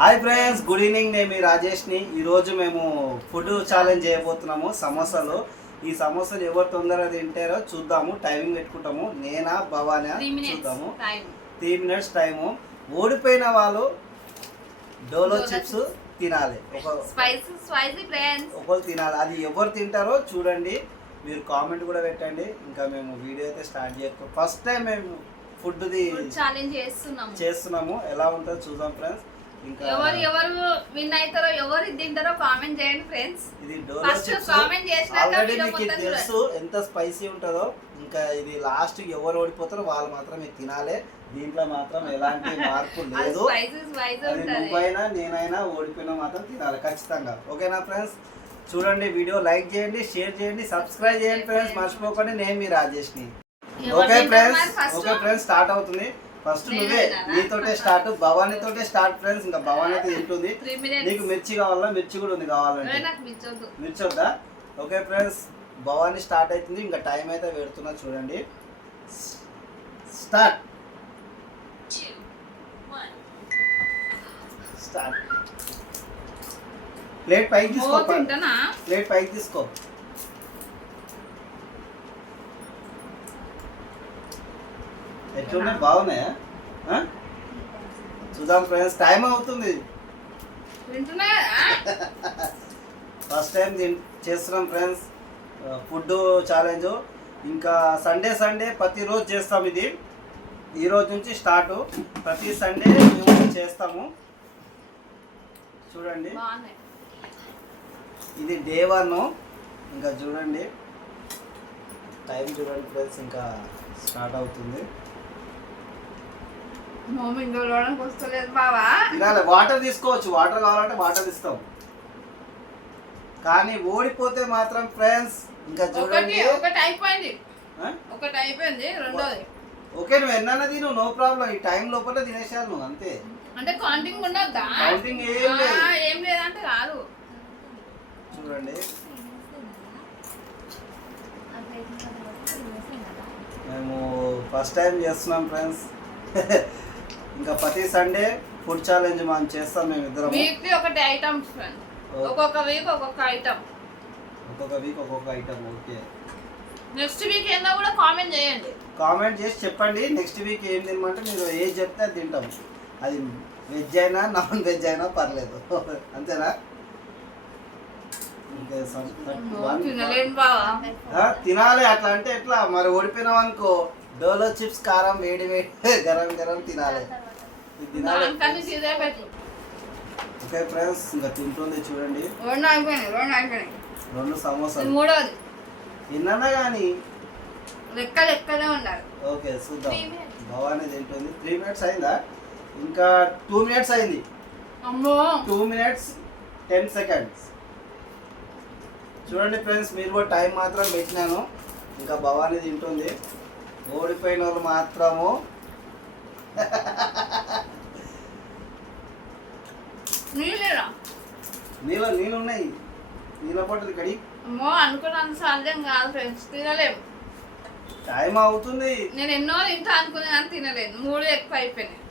Hi friends, good evening. నేను మీ రాజేష్ని. ఈరోజు మేము ఫుడ్ ఛాలెంజ్ చేయబోతున్నాము. సమోసాలు. ఈ సమోసాలు ఎవరు తొందరగా తింటారో చూద్దాము. టైమింగ్ పెట్టుకుంటాము. నేనా భవానా చూద్దాము. 3 minutes టైము. ఓడిపోయిన వాళ్ళు డోలో చిప్స్ తినాలి. ఒకరు తినాలి. అది ఎవరు తింటారో చూడండి. మీరు కామెంట్ కూడా పెట్టండి. ఇంకా మేము వీడియో అయితే స్టార్ట్ చేస్తాం. ఫస్ట్ టైం మేము ఫుడ్ది ఛాలెంజ్ చేస్తున్నాము. ఎలా ఉంటుందో చూద్దాం ఫ్రెండ్స్. ఇంకా ఎవరు విన్ అవుతారో ఎవరు తింటారో కామెంట్ చేయండి ఫ్రెండ్స్. ఇది డోలో చిప్స్. ఆల్రెడీ మీకు తెలుసు ఎంత స్పైసీ ఉంటుందో. ఇంకా ఇది లాస్ట్ ఎవరు ఓడిపోతారో వాళ్ళు మాత్రమే తినాలి. దీంట్లో మాత్రం ఎలాంటి మార్పు లేదు. నువ్వైనా నేనైనా ఓడిపోయినా మాత్రం తినాలి ఖచ్చితంగా. ఓకేనా ఫ్రెండ్స్? చూడండి, వీడియో లైక్ చేయండి, షేర్ చేయండి, సబ్స్క్రైబ్ చేయండి ఫ్రెండ్స్. మర్చిపోకండి. నేను మీ రాజేష్ని. ఓకే ఫ్రెండ్స్, స్టార్ట్ అవుతుంది. ఫస్ట్ నువ్వే, నీతోటే స్టార్ట్, భవానీ తోటే స్టార్ట్ ఫ్రెండ్స్. ఇంకా భవానీ అయితే తింటుంది. నీకు మిర్చి కావాలా? మిర్చి కూడా ఉంది కావాలంటే. మిర్చి వద్దా? ఓకే ఫ్రెండ్స్, భవానీ స్టార్ట్ అవుతుంది. ఇంకా టైం అయితే పెడుతున్నా చూడండి. స్టార్ట్. ప్లేట్ పైకి తీసుకో. ప్లేట్ పైకి తీసుకో. ఎట్లున్నాయి? బాగున్నాయా? చూద్దాం ఫ్రెండ్స్, టైం అవుతుంది. ఫస్ట్ టైం చేస్తున్నాం ఫ్రెండ్స్ ఫుడ్ ఛాలెంజ్. ఇంకా సండే ప్రతిరోజు చేస్తాం. ఇది ఈరోజు నుంచి స్టార్ట్. ప్రతి సండే మేము చేస్తాము. చూడండి, ఇది డే 1. ఇంకా చూడండి, టైం చూడండి ఫ్రెండ్స్. ఇంకా స్టార్ట్ అవుతుంది. వాటర్ తీసుకోవచ్చు. వాటర్ కావాలంటే వాటర్ ఇస్తాం. కానీ ఓడిపోతే మాత్రం ఫ్రెండ్స్ ఇంకా చూడండి. ఓకే, నువ్వు ఎన్న తిను, నో ప్రాబ్లం. ఈ టైం లోపల తినేసాను నువ్వు, అంతే. అంటే కౌంటింగ్ ఉండొద్దా? కౌంటింగ్ ఏం లేదంటే కాదు. చూడండి, మేము ఫస్ట్ టైం చేస్తున్నాం ఫ్రెండ్స్. ఇంకా ప్రతి సండే ఫుడ్ ఛాలెంజ్ మనం చేస్తాం. మేము ఇద్దరం వీక్లీ ఒకటి ఐటమ్స్, ఒక్కొక్క వీక్ ఒక్కొక్క ఐటమ్. ఓకే, నెక్స్ట్ వీక్ ఏందో కూడా కామెంట్ చేయండి. కామెంట్ చేసి చెప్పండి. నెక్స్ట్ వీక్ ఏం తినమంటే మీరు ఏది చెప్తే అది తింటాం. అది వెజ్ అయినా నాన్ వెజ్ అయినా పర్లేదు. అంతేనా? తినాలి. అట్లా అంటే ఎట్లా మరి? ఓడిపోయినాం అనుకో, డోలో చిప్స్ కారం వేడి గరం తినాలి. ఓకే ఫ్రెండ్స్, ఇంకా తింటుంది చూడండి. 2 సమోసాలు. మూడోది తిన్నా కానీ లెక్కలే ఉండాలి. ఓకే, చూద్దాం. భవానీ తింటుంది. 3 minutes అయిందా? ఇంకా 2 minutes అయింది. 2 minutes 10 seconds. చూడండి ఫ్రెండ్స్, మీరు కూడా టైం మాత్రం పెట్టినాను. ఇంకా భవానీ తింటుంది. ఓడిపోయిన వాళ్ళు మాత్రము నీళ్ళు ఉన్నాయి. నీళ్ళ పట్టదు కడి. అనుకున్నంత సాధ్యం కాదు ఫ్రెండ్స్, తినలేము. టైం అవుతుంది. నేను ఎన్నో తింటా అనుకున్నా కానీ తినలేదు. 3 ఎక్కువ అయిపోయినాయి.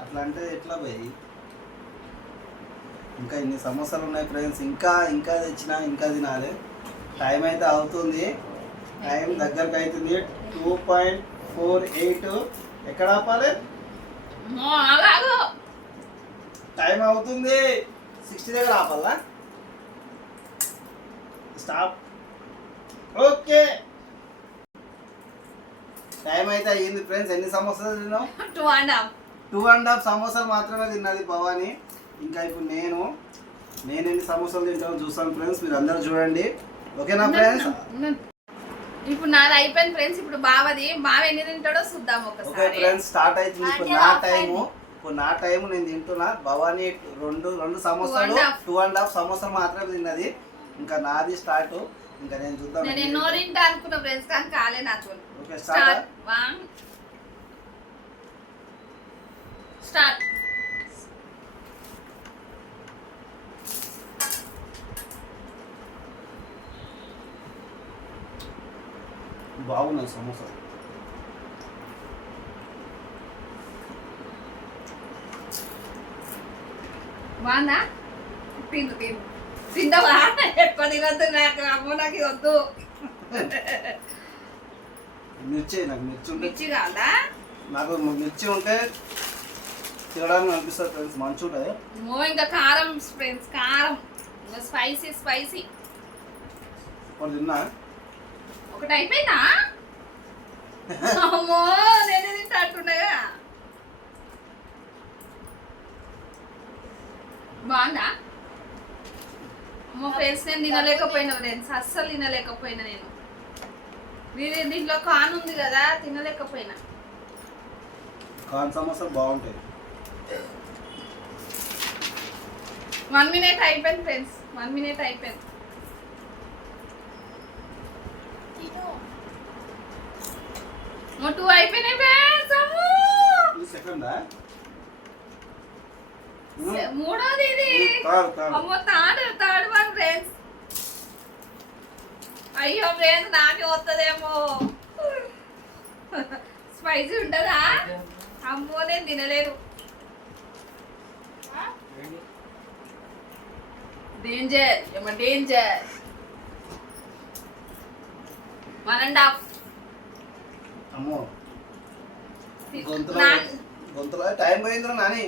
అట్లా అంటే ఎట్లా పోయి? ఇంకా ఇన్ని సమస్యలు ఉన్నాయి ఫ్రెండ్స్. ఇంకా తెచ్చినా ఇంకా తినాలి. టైం అయితే అవుతుంది. టైం దగ్గరకు అవుతుంది. 2.48. ఎక్కడ ఆపాలి? టైం అవుతుంది. 60 దగ్గర ఆపాలా? స్టాప్. ఓకే, టైం అయితే అయ్యింది ఫ్రెండ్స్. ఎన్ని సమోసాలు తిన్నావు? 2.5 సమోసాలు మాత్రమే తిన్నది భవానీ. ఇంకా ఇప్పుడు నేను ఎన్ని సమోసాలు తింటామో చూస్తాను ఫ్రెండ్స్. మీరు అందరూ చూడండి. ఓకేనా ఫ్రెండ్స్? ఇప్పుడు నాది అయిపోయింది ఫ్రెండ్స్. ఇప్పుడు బావది. బావ ఎన్ని తింటాడో చూద్దాం ఒకసారి. ఓకే ఫ్రెండ్స్, స్టార్ట్ అవుతుంది. ఇప్పుడు నా టైము నేను తింటున్నా. భవానీ 2 సమోసాలు 2.5 సమోసాలు మాత్రమే తిన్నది. ఇంకా నాది స్టార్ట్. ఇంకా నేను చూద్దాం. నేను ఎన్నో తింటా అనుకున్నా ఫ్రెండ్స్, కానీ కాలే నాకు. Okay, start. బాగున్నాయి సమోసా. బాగుందా? తిను తిను తిందవా? ఎక్కువ తినొద్దు నాకు, అమ్మో నాకు ఇది వద్దు. మిర్చి నాకు మిర్చి ఉంటే మిర్చి కావాలా? నాకు మిర్చి ఉంటే తినడానికి అనిపిస్తుంది ఫ్రెండ్స్, మంచి ఉంటుంది. ఇంకా కారం ఫ్రెండ్స్, కారం స్పైసీ స్పైసీ. ఒకటి తిన్నా, ఒకటి అయిపోయిందా? అమ్మో నేనే తింటాడుతుండగా. బాగుందా? అమ్మో ఫ్రెండ్స్ నేను తినలేకపోయినా ఫ్రెండ్స్, అస్సలు తినలేకపోయినా నేను. దీంట్లో కాన్ ఉంది కదా, తినలేకపోయినా. కాన్ సమోసా బాగుంటాయి. 1 minute అయిపోయింది ఫ్రెండ్స్, 1 minute అయిపోయింది. 2 అయిపోయినాయి ఫ్రెండ్స్. అమ్మో సెకండా మూడోది ఇది. అమ్మో థర్డ్ వన్ ఫ్రెండ్స్. అయ్యో ఫ్రెండ్స్ నాకే వస్తుందేమో. స్పైసీ ఉంటుందా? అమ్మో నేను తినలేదు. డేంజర్ ఏమో డేంజర్. 1.5. అమ్మో గొంతులో టైం పోయిందిరా నాని.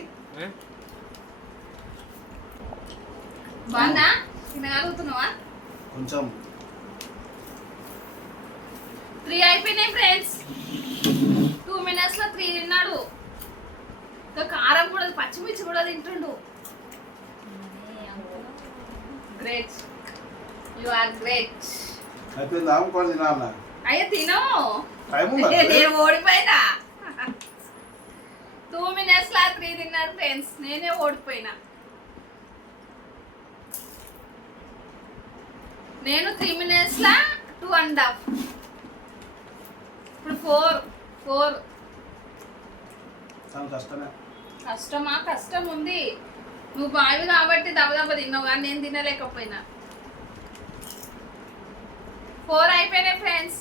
బాగుందా? తినగలుగుతున్నావా? కొంచెం 3 అయిపోయినాయి ఫ్రెండ్స్. 2 minutes లో 3 తిన్నాడు. ఇంకా కారం కూడా, పచ్చిమిర్చి కూడా తింటుండు. Great, you are great. అయిపోయిందా? ఇంకోటి తినాలా? అయ్యో తిను, టైం ఉందా? నేను ఓడిపోయినా. 2 minutes లా 3 తిన్నాడు ఫ్రెండ్స్, నేనే ఓడిపోయినా. నేను 3 minutes లా 2.5. ఇప్పుడు 4. చాలా కష్టమే. కష్టమా? కష్టం ఉంది. నువ్వు బావి కాబట్టి దబదబ తిన్నావు కానీ నేను తినలేకపోయినా. 4 అయిపోయినాయి ఫ్రెండ్స్.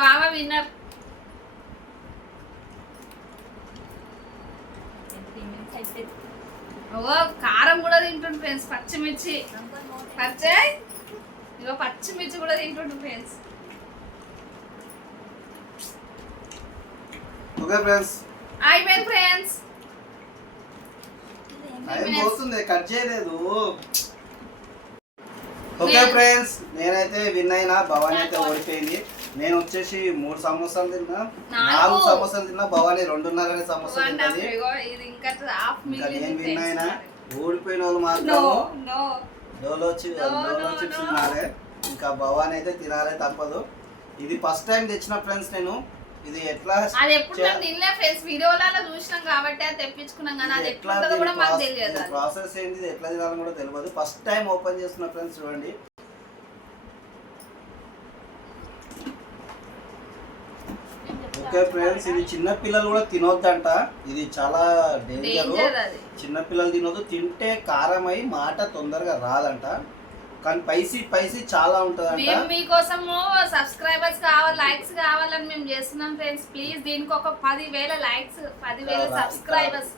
బాగా విన్నర్. ఓ కారం కూడా తింటుండు ఫ్రెండ్స్, పచ్చిమిర్చి. ఇగో పచ్చిమిర్చి కూడా తింటుండు ఫ్రెండ్స్. ఓకే ఫ్రెండ్స్, అయిపోయింది ఫ్రెండ్స్. టైం పోతుంది, కట్ చేయలేదు. ఓకే ఫ్రెండ్స్, నేనైతే విన్ అయినా, భవానీ అయితే ఓడిపోయింది. నేను వచ్చేసి 3 సమోసాలు తిన్నా, 4 సమోసాలు తిన్నా. భవానీ 2.5 సమోసాలు తిన్నది. ఇంకా నేను విన్ అయినా. ఓడిపోయిన వాళ్ళు మాత్రం డోలో చిప్స్ తినాలి. ఇంకా భవానీ అయితే తినాలి, తప్పదు. ఇది ఫస్ట్ టైం తెచ్చిన ఫ్రెండ్స్ నేను. ఇది ఎట్లా అది ఎప్పుడు మేము తినలే ఫ్రెండ్స్, వీడియోలలో చూసినాం కాబట్టి అది తెప్పించుకున్నాం కానీ అది ఎట్లా ఉంటుందో కూడా మాకు తెలియదు. ప్రాసెస్ ఏంటి, ఎట్లా తినాలని కూడా తెలియదు. ఫస్ట్ టైం ఓపెన్ చేస్తున్న ఫ్రెండ్స్, చూడండి. ఓకే ఫ్రెండ్స్, ఇది చిన్న పిల్లలు కూడా తినొద్దంట. ఇది చాలా డేంజర్. చిన్న పిల్లలు తినొద్దు. తింటే కారం అయి మాట తొందరగా రాదంట. కానీ పైసీ చాలా ఉంటదంట. మేము మీకోసము సబ్స్క్రైబర్స్ కావాలి, లైక్స్ కావాలని మేము చేస్తున్నాం ఫ్రెండ్స్. ప్లీజ్ దీనికి ఒక 10,000 లైక్స్, 10,000 సబ్స్క్రైబర్స్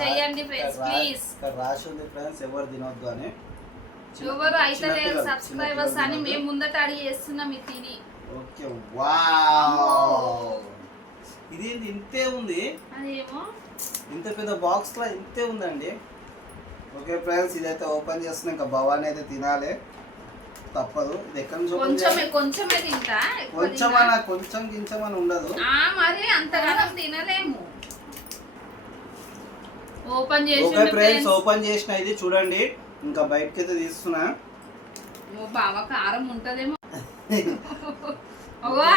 చేయండి ఫ్రెండ్స్ ప్లీజ్. ఇక్కడ రాసి ఉంది ఫ్రెండ్స్, ఎవరు తినొద్దు అని. ఎవరు అయితే లేదు సబ్స్క్రైబర్స్ అని మేము ముందట అడిగి చేస్తున్నాం ఇది తిని. ఓకే వావ్, ఇది ఇంతే ఉంది. అదేమో ఇంత పెద్ద బాక్స్ లో ఇంతే ఉందండి. ఓకే ఫ్రెండ్స్, ఇదైతే ఓపెన్ చేస్తున్నా. ఇంకా భవానీ అయితే తినాలి, తప్పదు. ఇది ఎక్కడ నుంచి కొంచెమే తింటా, కొంచెం ఉండదు. మరి అంతగానో తినలేము. ఓపెన్ చేసి ఓకే ఫ్రెండ్స్, ఓపెన్ చేసిన ఇది చూడండి. ఇంకా బయటకైతే తీస్తున్నా. బాగా కారం ఉంటదేమో.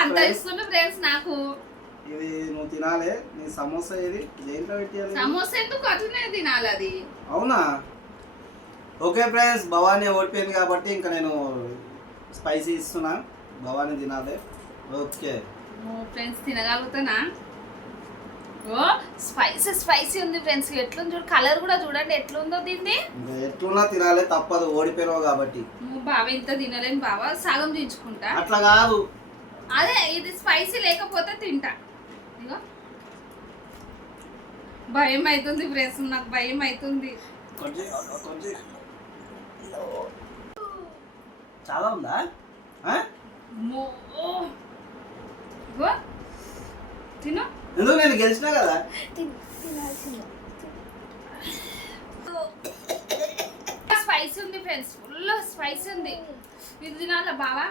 అంత ఇస్తున్నా ఫ్రెండ్స్ నాకు. ఇది నువ్వు తినాలి. నీ సమోసా ఇది దేంట్లో పెట్టాలి? సమోసా ఎందుకు అట్లనే తినాలి అది? అవునా? ఓకే ఫ్రెండ్స్, భవానీ ఓడిపోయింది కాబట్టి ఇంకా నేను స్పైసీ ఇస్తున్నా. భవానీ తినాలి. ఓకే ఫ్రెండ్స్, తినగలుగుతానా? ఓ స్పైసీ ఉంది ఫ్రెండ్స్. ఎట్లుంది చూడు, కలర్ కూడా చూడండి ఎట్లుందో. దీన్ని ఎట్లున్నా తినాలి, తప్పదు. ఓడిపోయినావు కాబట్టి. బాబా ఇంత తినలేను బాబా, సగం దించుకుంటా. అట్లా కాదు, అదే ఇది స్పైసీ లేకపోతే తింటా. ఇగో భయం అవుతుంది ఫ్రెండ్స్, నాకు భయం అవుతుంది. కొంచెం కొంచెం చాలా ఉందా ఆ? ఇగో, తిను. ఎందుకు నేను గెలిచినా కదా. స్పైసీ ఉంది ఫ్రెండ్స్, ఫుల్ స్పైసీ ఉంది. ఇది తినాలా బావా?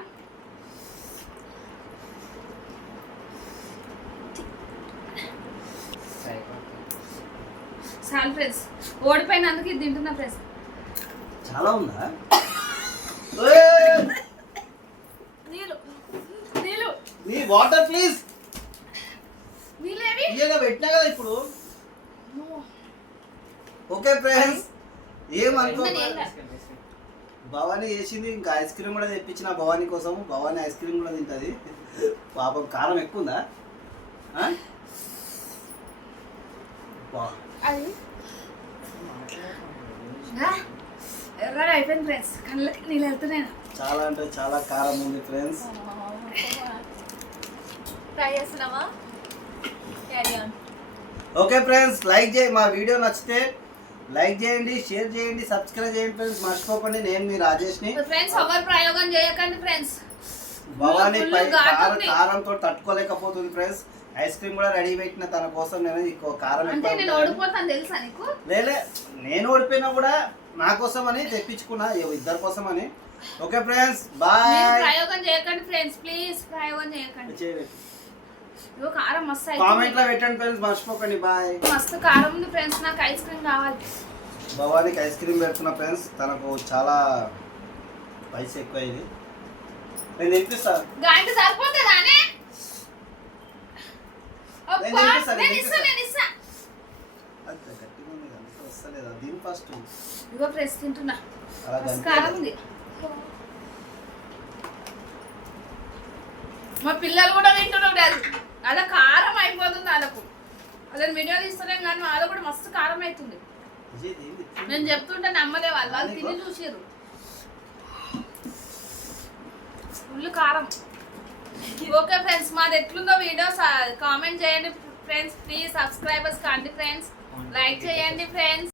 చాలు ఫ్రెండ్స్, ఓడిపోయినందుకు ఇది తింటున్నా ఫ్రెండ్స్. చాలా ఉందా. నీళ్ళు నీళ్ళు నీ వాటర్ ప్లీజ్. నీళ్ళేవి? ఇయ్యగా పెట్టినా కదా ఇప్పుడు. Okay friends, ఏమనుకో. భవానీ చేసింది, ఇంకా ఐస్ క్రీమ్ కూడా తెప్పించిన భవానీ కోసం. భవానీ ఐస్ క్రీమ్ కూడా తింటది. పాపం కారం ఎక్కువ ఉందా? అది ఎర్రగా అయిపోయింది ఫ్రెండ్స్, కళ్ళకి నీళ్ళు వెళ్తున్నాయి. చాలా అంటే చాలా కారం ఉంది ఫ్రెండ్స్. ట్రై చేస్తున్నావా? Carry on. Okay friends, like చేయండి. మా వీడియో నచ్చితే లైక్ చేయండి, షేర్ చేయండి, సబ్స్క్రైబ్ చేయండి ఫ్రెండ్స్. మర్చిపోకండి. నేను మీ రాజేష్ని. ఫ్రెండ్స్ ఎవరు ప్రయోగం చేయకండి ఫ్రెండ్స్. భవానీ పై కారంతో తట్టుకోలేకపోతుంది ఫ్రెండ్స్. ఐస్ క్రీమ్ కూడా రెడీ పెట్టిన తన కోసం. నేను కారం అంటే నేను ఓడిపోతాను తెలుసా నీకు? లేలే, నేను ఓడిపోయినా కూడా నా కోసం అని తెప్పించుకున్నా, ఇద్దరి కోసం అని. Okay friends, bye. ప్రయోగం చేయకండి ఫ్రెండ్స్, ప్లీజ్ ప్రయోగం చేయకండి. ఇగో కారం మస్తు కామెంట్ లో పెట్టండి ఫ్రెండ్స్, మర్చిపోకండి. బాయ్. మస్తు కారం ఉంది ఫ్రెండ్స్, నాకు ఐస్ క్రీమ్ కావాలి. భవానీకి ఐస్ క్రీమ్ పెడుతున్నా ఫ్రెండ్స్. తనకు చాలా పైసా ఎక్కువ ఇది. నేను తెప్పిస్తాను. గంట సరిపోతుందానే? దీని ఫస్ట్ ఇగో ఫ్రెండ్స్ తింటున్నా, కారం ఉంది. మా పిల్లలు కూడా తింటున్నారు. అలా కారం అయిపోతుంది వాళ్ళకు. అలా వీడియో తీస్తున్నాం కానీ వాళ్ళు కూడా మస్తు కారం అవుతుంది. నేను చెప్తుంటే నమ్మలే వాళ్ళు, వాళ్ళు తిని చూసారు. ఫుల్ కారం. ఓకే ఫ్రెండ్స్, మాది ఎట్లుందో వీడియో కామెంట్ చేయండి ఫ్రెండ్స్. ప్లీజ్ సబ్స్క్రైబర్స్ కండి ఫ్రెండ్స్, లైక్ చేయండి ఫ్రెండ్స్.